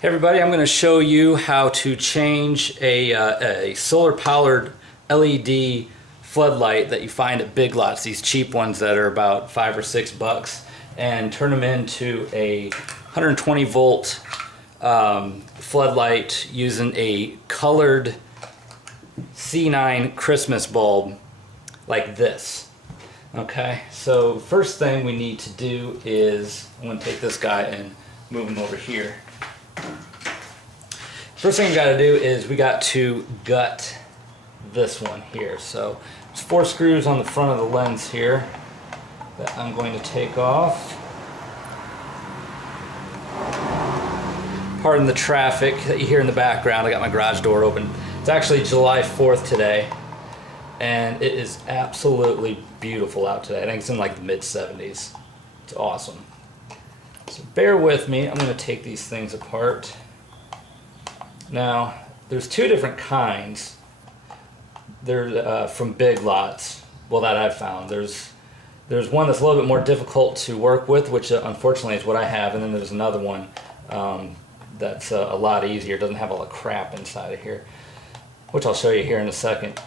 Hey everybody, I'm going to show you how to change a solar powered LED floodlight that you find at Big Lots, these cheap ones that are about $5 or $6, and turn them into a 120 volt floodlight using a colored C9 Christmas bulb like this. Okay, so first thing we need to do is, I'm going to take this guy and move him over here. First thing we got to do is we got to gut this one here. So there's 4 screws on the front of the lens here that I'm going to take off. Pardon the traffic that you hear in the background. I got my garage door open. It's actually July 4th today, and it is absolutely beautiful out today. I think it's in like the mid-70s. It's awesome. So bear with me. I'm going to take these things apart. Now, there's 2 different kinds. They're from Big Lots, well, that I've found. There's one that's a little bit more difficult to work with, which unfortunately is what I have, and then there's another one that's a lot easier. It doesn't have all the crap inside of here, which I'll show you here in a second.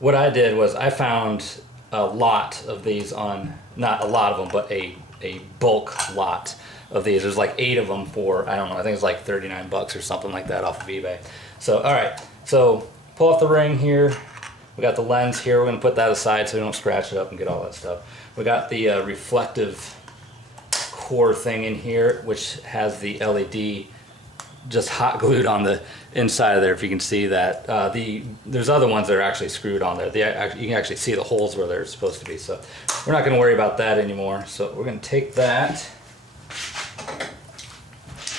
What I did was I found a lot of these on, not a lot of them, but a bulk lot of these. There's like 8 of them for, I don't know, I think it's like 39 bucks or something like that off of eBay. So, alright, so pull off the ring here. We got the lens here. We're going to put that aside so we don't scratch it up and get all that stuff. We got the reflective core thing in here, which has the LED just hot glued on the inside of there, if you can see that. There's other ones that are actually screwed on there. You can actually see the holes where they're supposed to be. So we're not going to worry about that anymore. So we're going to take that.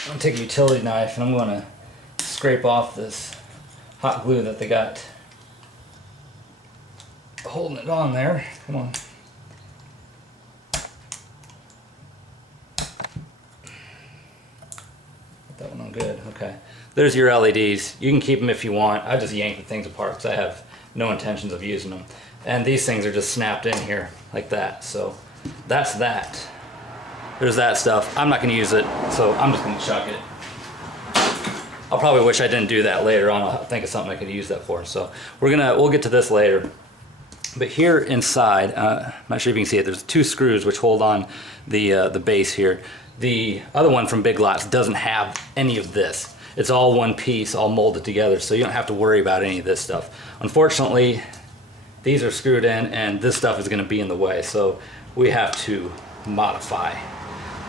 I'm going to take a utility knife and I'm going to scrape off this hot glue that they got holding it on there. Come on. Put that one on good. Okay. There's your LEDs. You can keep them if you want. I just yank the things apart because I have no intentions of using them. And these things are just snapped in here like that. So that's that. There's that stuff. I'm not going to use it, so I'm just going to chuck it. I'll probably wish I didn't do that later on. I'll think of something I could use that for. So we'll get to this later. But here inside, I'm not sure if you can see it, there's 2 screws which hold on the base here. The other one from Big Lots doesn't have any of this. It's all one piece, all molded together, so you don't have to worry about any of this stuff. Unfortunately, these are screwed in and this stuff is going to be in the way, so we have to modify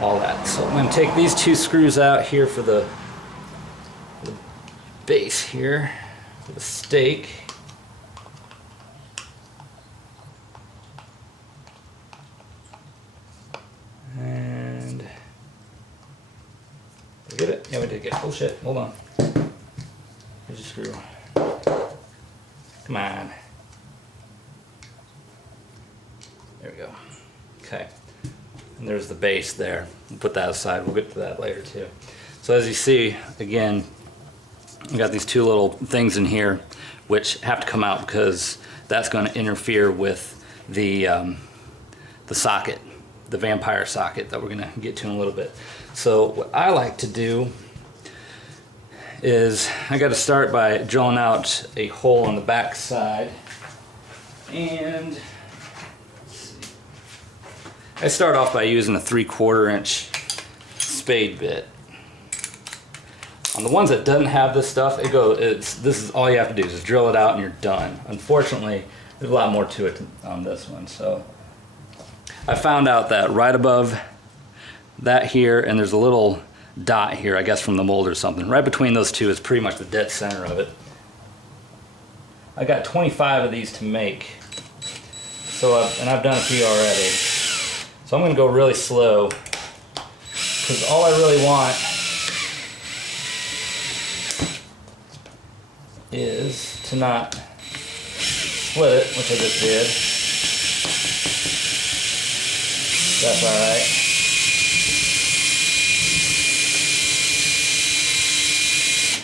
all that. So I'm going to take these 2 screws out here for the base here, for the stake. And did we get it? Yeah, we did get it. Oh shit, hold on. Here's your screw. Come on. There we go. Okay. And there's the base there. We'll put that aside. We'll get to that later too. So as you see, again, we got these 2 little things in here which have to come out because that's going to interfere with the socket, the vampire socket that we're going to get to in a little bit. So what I like to do is I got to start by drilling out a hole on the back side, and I start off by using a 3/4 inch spade bit. On the ones that doesn't have this stuff, this is all you have to do is just drill it out and you're done. Unfortunately, there's a lot more to it on this one. So I found out that right above that here, and there's a little dot here, I guess from the mold or something. Right between those 2 is pretty much the dead center of it. I got 25 of these to make, and I've done a few already. So I'm going to go really slow because all I really want is to not split it, which I just did. That's alright.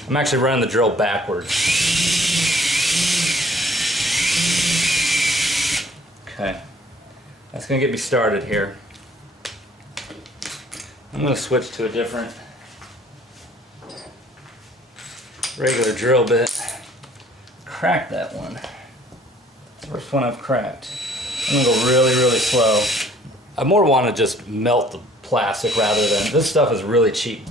I'm actually running the drill backwards. Okay. That's going to get me started here. I'm going to switch to a different regular drill bit. Cracked that one. First one I've cracked. I'm gonna go really, really slow. I more want to just melt the plastic rather than, this stuff is really cheap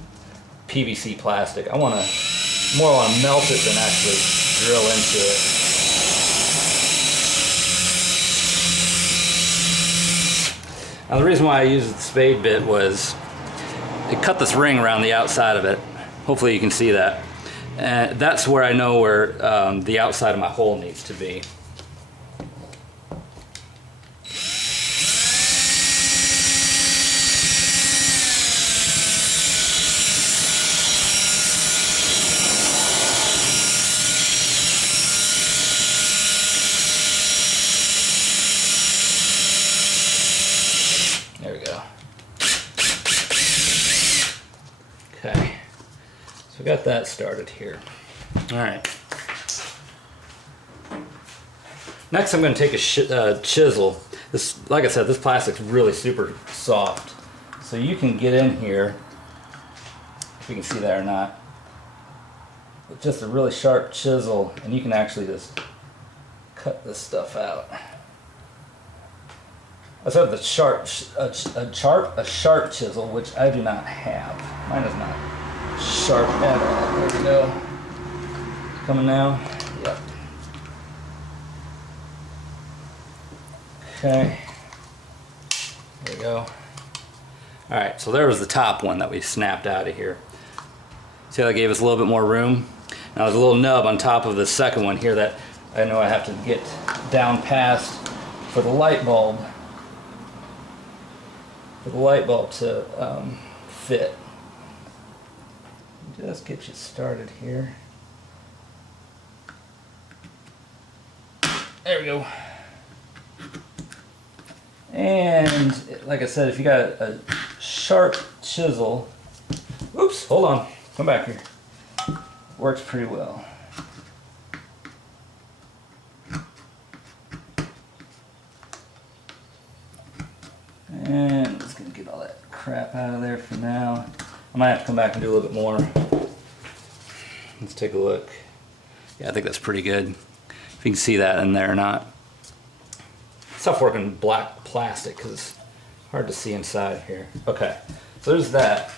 PVC plastic. I more want to melt it than actually drill into it. Now the reason why I used the spade bit was it cut this ring around the outside of it. Hopefully you can see that. And that's where I know where the outside of my hole needs to be. There we go. Okay, so we got that started here. All right. Next, I'm going to take a chisel. This, like I said, this plastic's really super soft, so you can get in here, if you can see that or not, with just a really sharp chisel, and you can actually just cut this stuff out. I also have the a sharp chisel, which I do not have. Mine is not sharp at all. There we go. Coming now? Yep. Okay. There we go. Alright, so there was the top one that we snapped out of here. See how that gave us a little bit more room? Now there's a little nub on top of the second one here that I know I have to get down past for the light bulb. For the light bulb to fit. Just get you started here. There we go. And like I said, if you got a sharp chisel, oops, hold on, come back here. Works pretty well. And I'm just gonna get all that crap out of there for now. I might have to come back and do a little bit more. Let's take a look. Yeah, I think that's pretty good. If you can see that in there or not. Tough working black plastic because it's hard to see inside here. Okay, so there's that.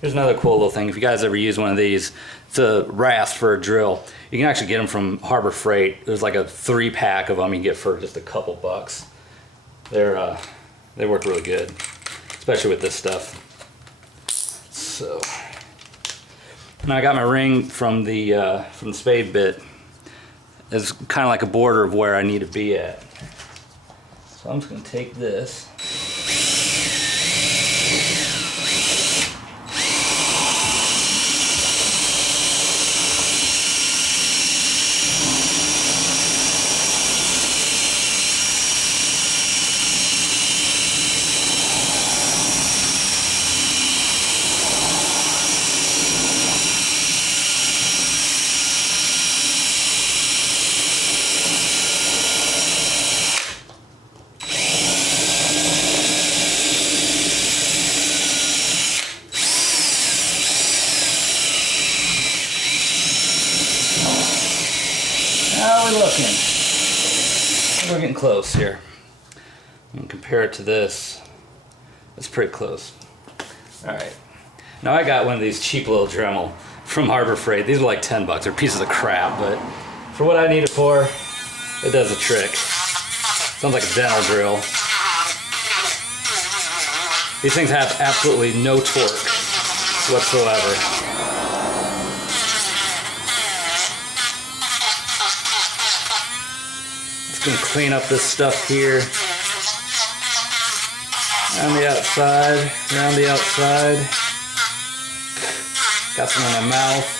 Here's another cool little thing. If you guys ever use one of these, it's a rasp for a drill. You can actually get them from Harbor Freight. There's like a 3-pack of them you can get for just a couple bucks. They work really good, especially with this stuff. So, now I got my ring from the spade bit. It's kind of like a border of where I need to be at. So I'm just going to take this. How are we looking? We're getting close here. And compare it to this. It's pretty close. Alright. Now I got one of these cheap little Dremel from Harbor Freight. These are like 10 bucks. They're pieces of crap, but for what I need it for, it does a trick. Sounds like a dental drill. These things have absolutely no torque whatsoever. Gonna clean up this stuff here. Around the outside, around the outside. Got some in my mouth.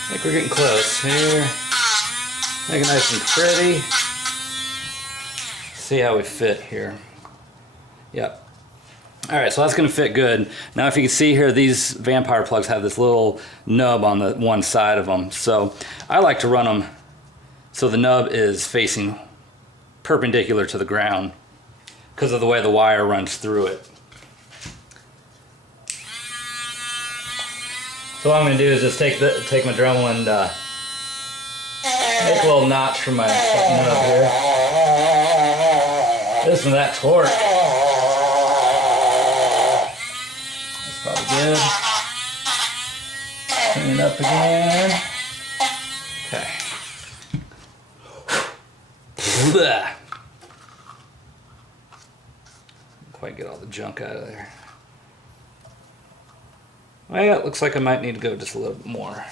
I think we're getting close here. Make it nice and pretty. See how we fit here. Yep. All right, so that's gonna fit good. Now if you can see here, these vampire plugs have this little nub on the one side of them. So I like to run them so the nub is facing perpendicular to the ground because of the way the wire runs through it. So what I'm gonna do is just take my Dremel and make a little notch for my nub here. Listen to that torque. Probably good. Clean it up again. Okay. Blech. Quite get all the junk out of there. Well, it looks like I might need to go just a little bit more.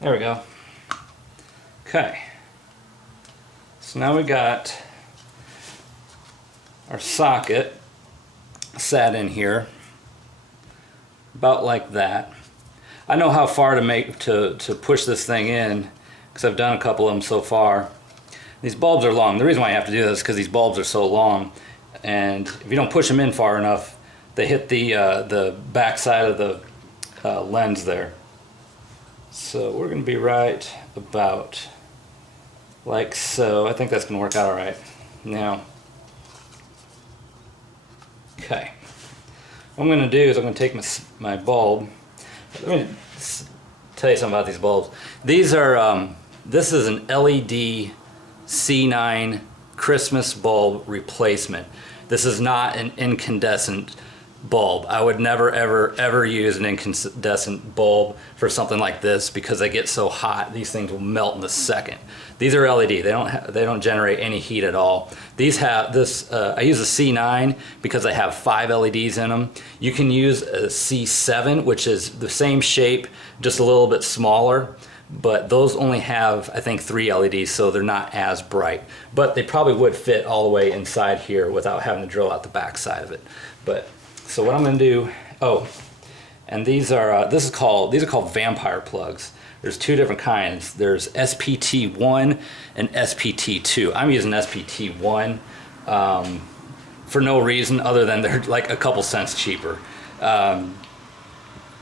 There we go. Okay. So now we got our socket sat in here about like that. I know how far to make to push this thing in because I've done a couple of them so far. These bulbs are long. The reason why I have to do this is because these bulbs are so long, and if you don't push them in far enough, they hit the back side of the lens there. So we're going to be right about like so. I think that's going to work out all right. Now, okay. What I'm going to do is I'm going to take my bulb. Let me tell you something about these bulbs. These are, this is an LED C9 Christmas bulb replacement. This is not an incandescent bulb. I would never ever use an incandescent bulb for something like this because they get so hot. These things will melt in a second. These are LED. They don't generate any heat at all. These have this. I use a C9 because I have 5 LEDs in them. You can use a C7, which is the same shape, just a little bit smaller. But those only have, I think, 3 LEDs, so they're not as bright. But they probably would fit all the way inside here without having to drill out the back side of it. But so what I'm going to do, oh, and these are these are called vampire plugs. There's 2 different kinds. There's SPT1 and SPT2. I'm using SPT1 for no reason other than they're like a couple cents cheaper.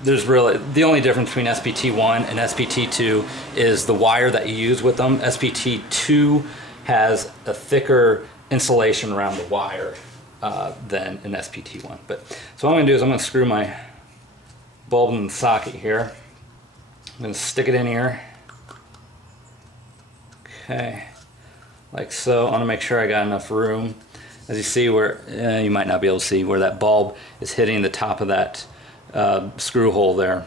There's really, the only difference between SPT1 and SPT2 is the wire that you use with them. SPT2 has a thicker insulation around the wire than an SPT1. But so what I'm going to do is I'm going to screw my bulb in the socket here. I'm going to stick it in here. Okay, like so. I want to make sure I got enough room. As you see where, you might not be able to see where that bulb is hitting the top of that screw hole there,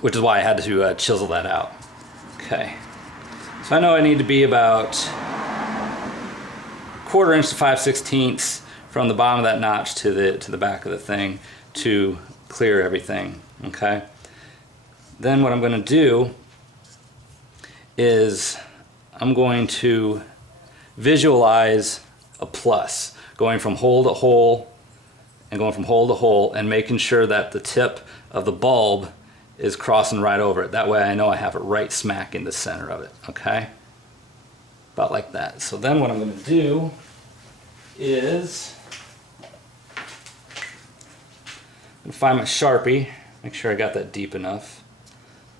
which is why I had to chisel that out. Okay, so I know I need to be about 1/4 inch to 5/16 from the bottom of that notch to the back of the thing to clear everything. Okay, then what I'm going to do is I'm going to visualize a plus going from hole to hole and going from hole to hole and making sure that the tip of the bulb is crossing right over it. That way I know I have it right smack in the center of it, okay? About like that. So then what I'm going to do is I'm going to find my Sharpie, make sure I got that deep enough.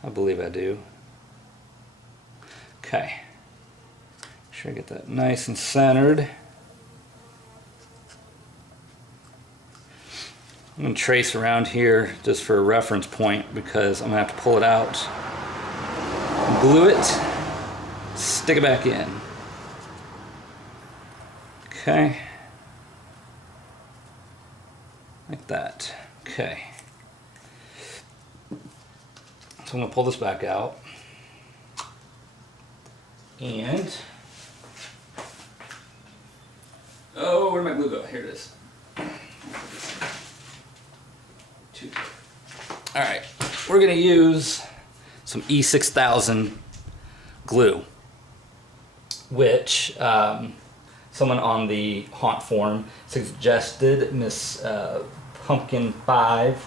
I believe I do. Okay. Make sure I get that nice and centered. I'm going to trace around here just for a reference point because I'm going to have to pull it out, glue it, stick it back in. Okay. Like that. Okay. So I'm going to pull this back out. And, oh, where'd my glue go? Here it is. Alright, we're going to use some E6000 glue, which someone on the Haunt forum suggested, Miss Pumpkin 5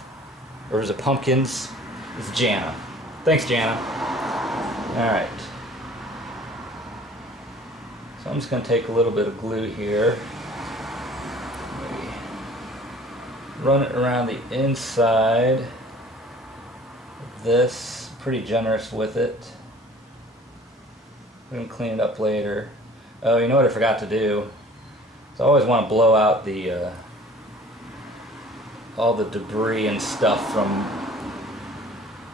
or is it pumpkins? It's Jana. Thanks, Jana. Alright. So I'm just going to take a little bit of glue here. Maybe run it around the inside of this. Pretty generous with it. I'm going to clean it up later. Oh, you know what I forgot to do? So I always want to blow out the all the debris and stuff from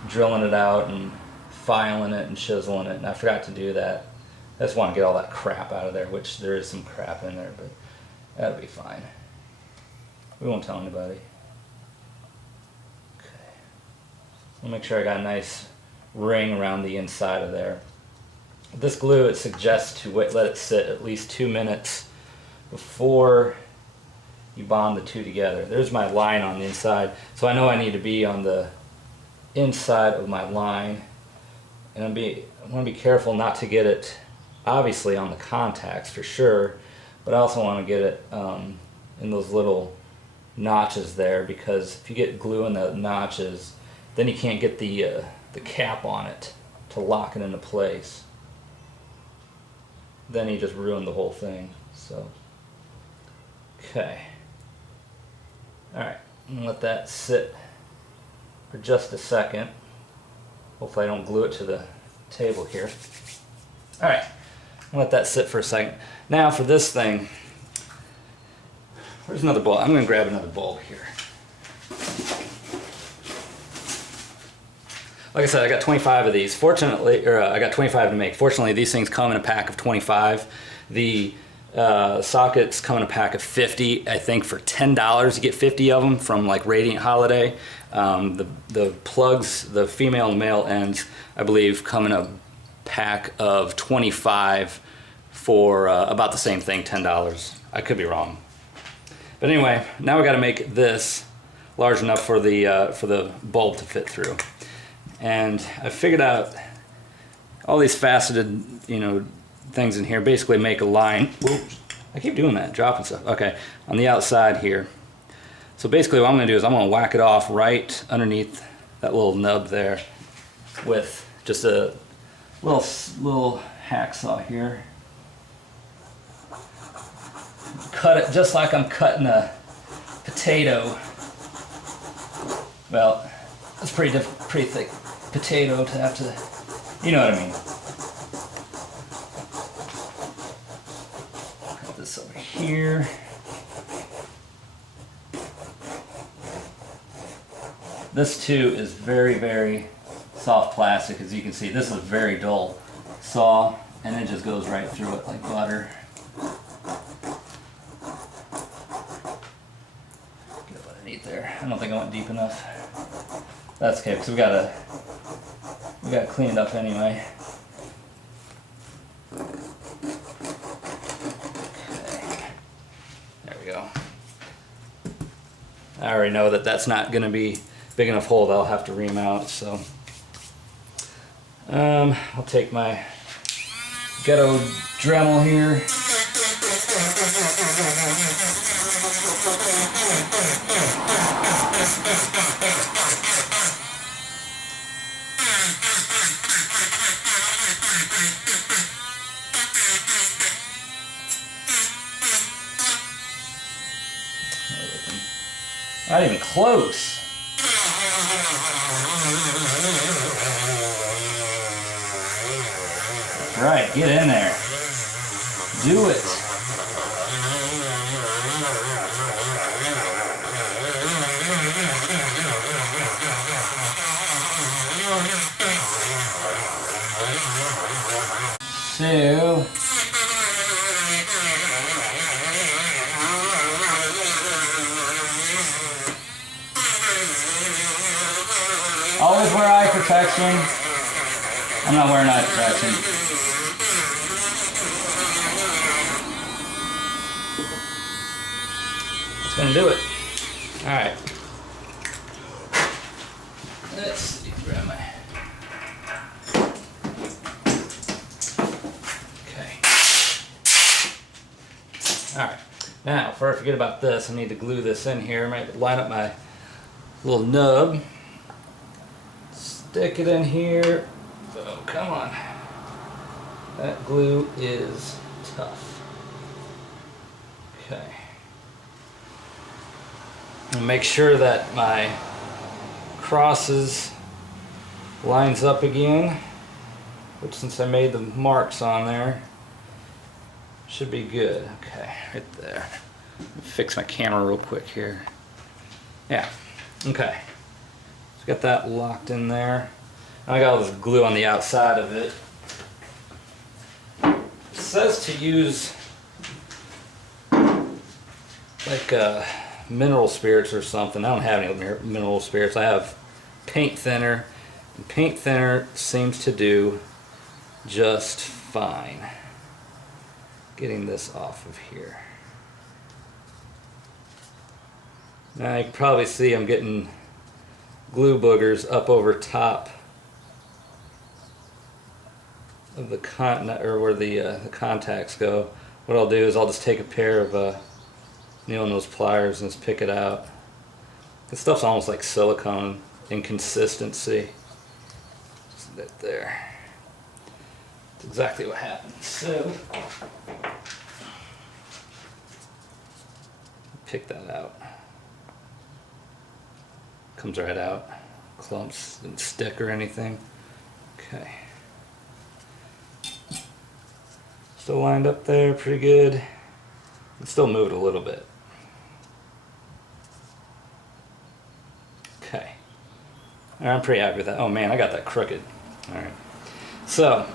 drilling it out and filing it and chiseling it, and I forgot to do that. I just want to get all that crap out of there, which there is some crap in there, but that'll be fine. We won't tell anybody. Okay. I'll make sure I got a nice ring around the inside of there. This glue, it suggests to let it sit at least 2 minutes before you bond the two together. There's my line on the inside, so I know I need to be on the inside of my line, and I want to be careful not to get it obviously on the contacts for sure, but I also want to get it in those little notches there, because if you get glue in the notches, then you can't get the cap on it to lock it into place. Then you just ruin the whole thing. So, okay. Alright, I'm going to let that sit for just a second. Hopefully I don't glue it to the table here. Alright, I'm going to let that sit for a second. Now for this thing, where's another bulb? I'm going to grab another bulb here. Like I said, I got 25 of these. Fortunately, I got 25 to make. Fortunately, these things come in a pack of 25. The sockets come in a pack of 50. I think for $10 you get 50 of them from like Radiant Holiday. The plugs, the female and male ends, I believe come in a pack of 25 for about the same thing, $10. I could be wrong. But anyway, now we got to make this large enough for the bulb to fit through. And I figured out all these faceted, things in here basically make a line. Whoops, I keep doing that, dropping stuff. Okay, on the outside here. So basically what I'm going to do is I'm going to whack it off right underneath that little nub there with just a little hacksaw here. Cut it just like I'm cutting a potato. Well, it's pretty thick potato to have to, you know what I mean. Cut this over here. This too is very, very soft plastic, as you can see. This is a very dull saw, and it just goes right through it like butter. Get up underneath there. I don't think I went deep enough. That's okay, because we gotta clean it up anyway. Okay. There we go. I already know that that's not gonna be big enough hole that I'll have to ream out, so I'll take my ghetto Dremel here. Not even close. Right, get in there. Do it. So, always wear eye protection. I'm not wearing eye protection. That's gonna do it. Alright. Let's see, grab my... Okay. Alright. Now, before I forget about this, I need to glue this in here. I might line up my little nub. Stick it in here. Oh, come on. That glue is tough. Okay. And make sure that my crosses lines up again, which since I made the marks on there, should be good. Okay, right there. Let me fix my camera real quick here. Yeah, okay. So got that locked in there. I got all this glue on the outside of it. It says to use like mineral spirits or something. I don't have any mineral spirits. I have paint thinner. And paint thinner seems to do just fine. Getting this off of here. Now you can probably see I'm getting glue boogers up over top of the where the contacts go. What I'll do is I'll just take a pair of needle nose pliers and just pick it out. This stuff's almost like silicone in consistency. Just that there. That's exactly what happens. So pick that out. Comes right out. Clumps didn't stick or anything. Okay. Still lined up there pretty good. It still moved a little bit. Okay. All right, I'm pretty happy with that. Oh man, I got that crooked. All right. So,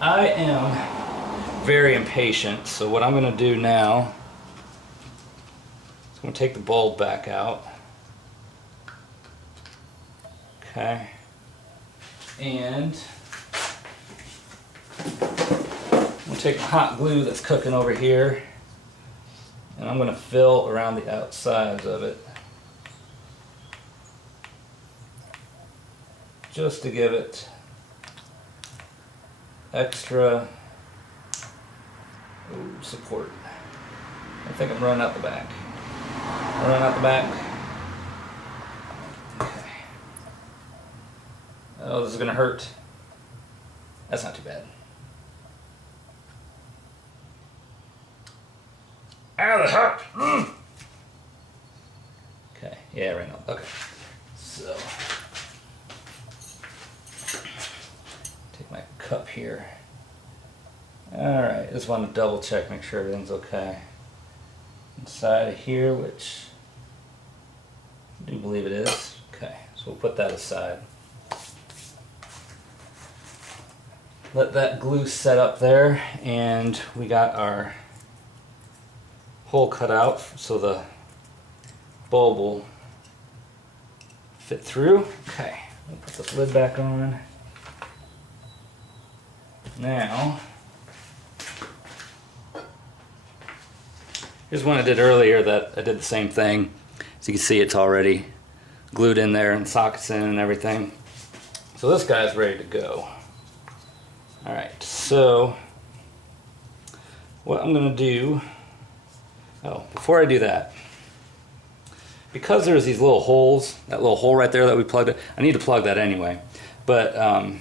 I am very impatient. So what I'm going to do now is I'm going to take the bulb back out. Okay. And I'm going to take the hot glue that's cooking over here, and I'm going to fill around the outsides of it just to give it extra support. I think I'm running out the back. Running out the back. Okay. Oh, this is going to hurt. That's not too bad. Ow, that hurt! Okay, yeah, right now. Okay. So, take my cup here. Alright, just want to double check, make sure everything's okay. Inside of here, which I do believe it is. Okay, so we'll put that aside. Let that glue set up there, and we got our hole cut out so the bulb will fit through. Okay, we'll put this lid back on. Now, here's one I did earlier that I did the same thing. As you can see, it's already glued in there and sockets in and everything. So this guy's ready to go. Alright, so what I'm going to do, before I do that, because there's these little holes, that little hole right there that we plugged in, I need to plug that anyway, but I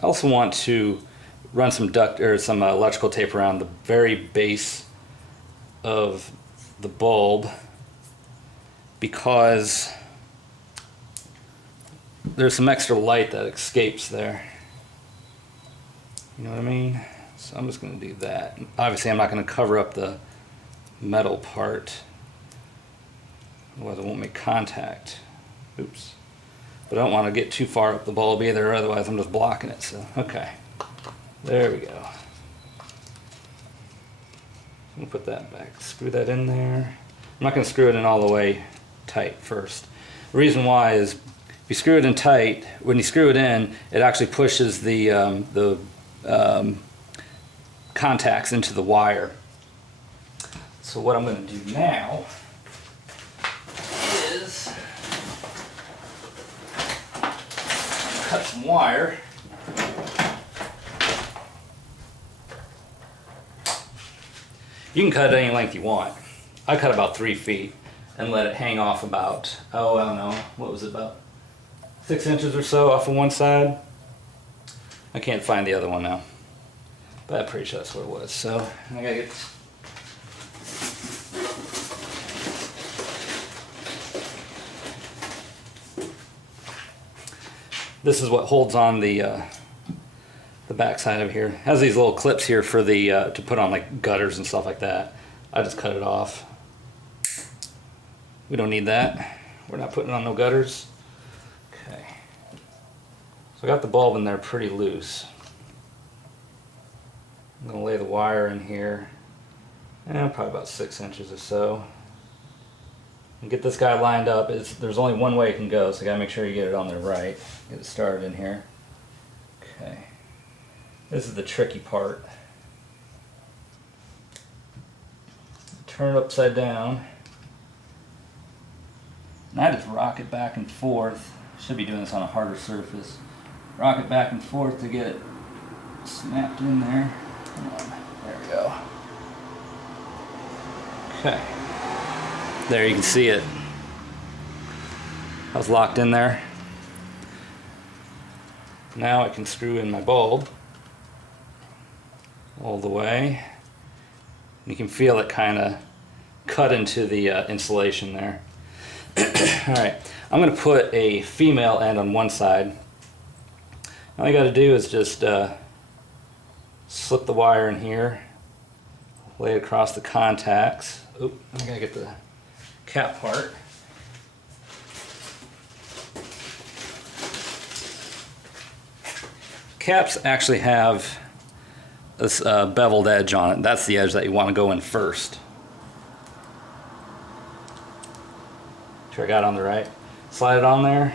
also want to run some some electrical tape around the very base of the bulb, because there's some extra light that escapes there. You know what I mean? So I'm just going to do that. Obviously I'm not going to cover up the metal part, otherwise it won't make contact. Oops. But I don't want to get too far up the bulb either, otherwise I'm just blocking it. So, okay. There we go. I'm going to put that back. Screw that in there. I'm not going to screw it in all the way tight first. The reason why is if you screw it in tight, when you screw it in, it actually pushes the contacts into the wire. So what I'm going to do now is cut some wire. You can cut it any length you want. I cut about 3 feet and let it hang off about, I don't know, what was it, about 6 inches or so off of one side. I can't find the other one now, but I'm pretty sure that's what it was. So I gotta get. This is what holds on the back side of here. It has these little clips here for the to put on like gutters and stuff like that. I just cut it off. We don't need that. We're not putting on no gutters. Okay. So I got the bulb in there pretty loose. I'm gonna lay the wire in here, probably about 6 inches or so. And get this guy lined up. There's only one way it can go, so you gotta make sure you get it on there right. Get it started in here. Okay. This is the tricky part. Turn it upside down. And I just rock it back and forth. Should be doing this on a harder surface. Rock it back and forth to get it snapped in there. Come on. There we go. Okay. There you can see it. I was locked in there. Now I can screw in my bulb all the way. You can feel it kind of cut into the insulation there. Alright, I'm going to put a female end on one side. All you got to do is just slip the wire in here, lay it across the contacts. Oop, I gotta get the cap part. Caps actually have this beveled edge on it. That's the edge that you want to go in first. Sure I got it on the right. Slide it on there.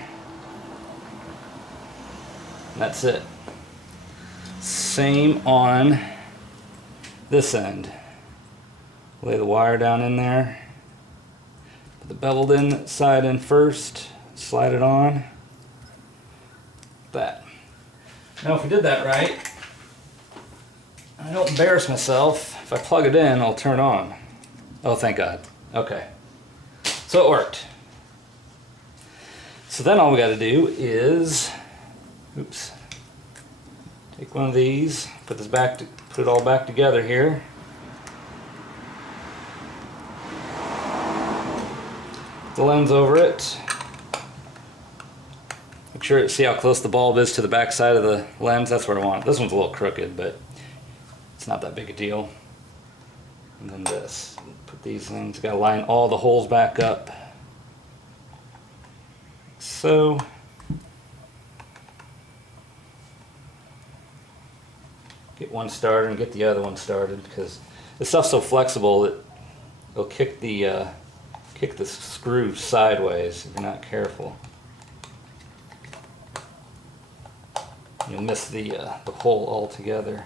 And that's it. Same on this end. Lay the wire down in there. Put the beveled in side in first. Slide it on. That. Now if we did that right, I don't embarrass myself. If I plug it in, I'll turn on. Oh, thank God. Okay. So it worked. So then all we got to do is, oops, take one of these, put this back, put it all back together here. The lens over it. Make sure to see how close the bulb is to the back side of the lens. That's where I want it. This one's a little crooked, but it's not that big a deal. And then this. Put these things. Got to line all the holes back up. So. Get one started and get the other one started, because this stuff's so flexible that it'll kick the screw sideways if you're not careful. You'll miss the hole altogether.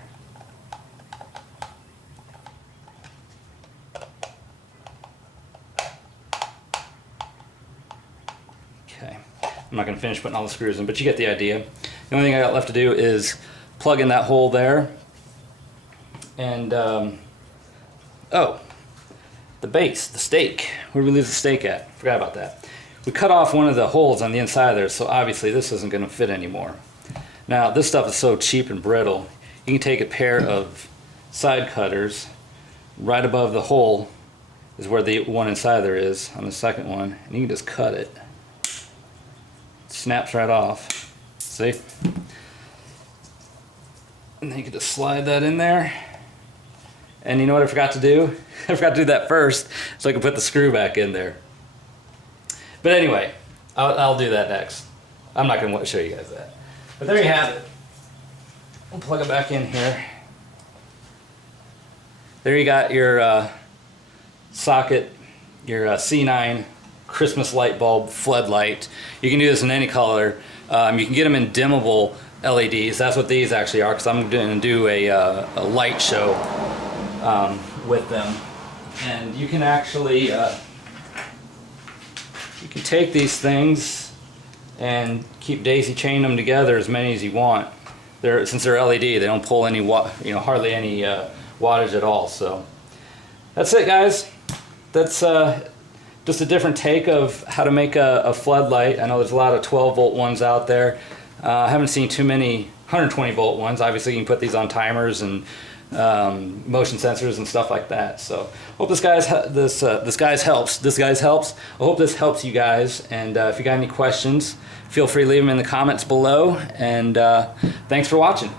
Okay, I'm not going to finish putting all the screws in, but you get the idea. The only thing I got left to do is plug in that hole there. And, oh, the base, the stake. Where did we leave the stake at? Forgot about that. We cut off one of the holes on the inside there, so obviously this isn't going to fit anymore. Now, this stuff is so cheap and brittle, you can take a pair of side cutters. Right above the hole is where the one inside there is on the second one, and you can just cut it. It snaps right off. See? And then you can just slide that in there. And you know what I forgot to do? I forgot to do that first so I can put the screw back in there. But anyway, I'll do that next. I'm not going to show you guys that. But there you have it. We'll plug it back in here. There you got your socket, your C9 Christmas light bulb floodlight. You can do this in any color. You can get them in dimmable LEDs. That's what these actually are, because I'm going to do a light show with them. And you can actually you can take these things and keep daisy chain them together as many as you want. Since they're LED, they don't pull any hardly any wattage at all. So that's it, guys. That's don't just a different take of how to make a floodlight. I know there's a lot of 12 volt ones out there. I haven't seen too many 120 volt ones. Obviously you can put these on timers and motion sensors and stuff like that. So hope this guys helps. I hope this helps you guys, and if you got any questions, feel free to leave them in the comments below, and thanks for watching.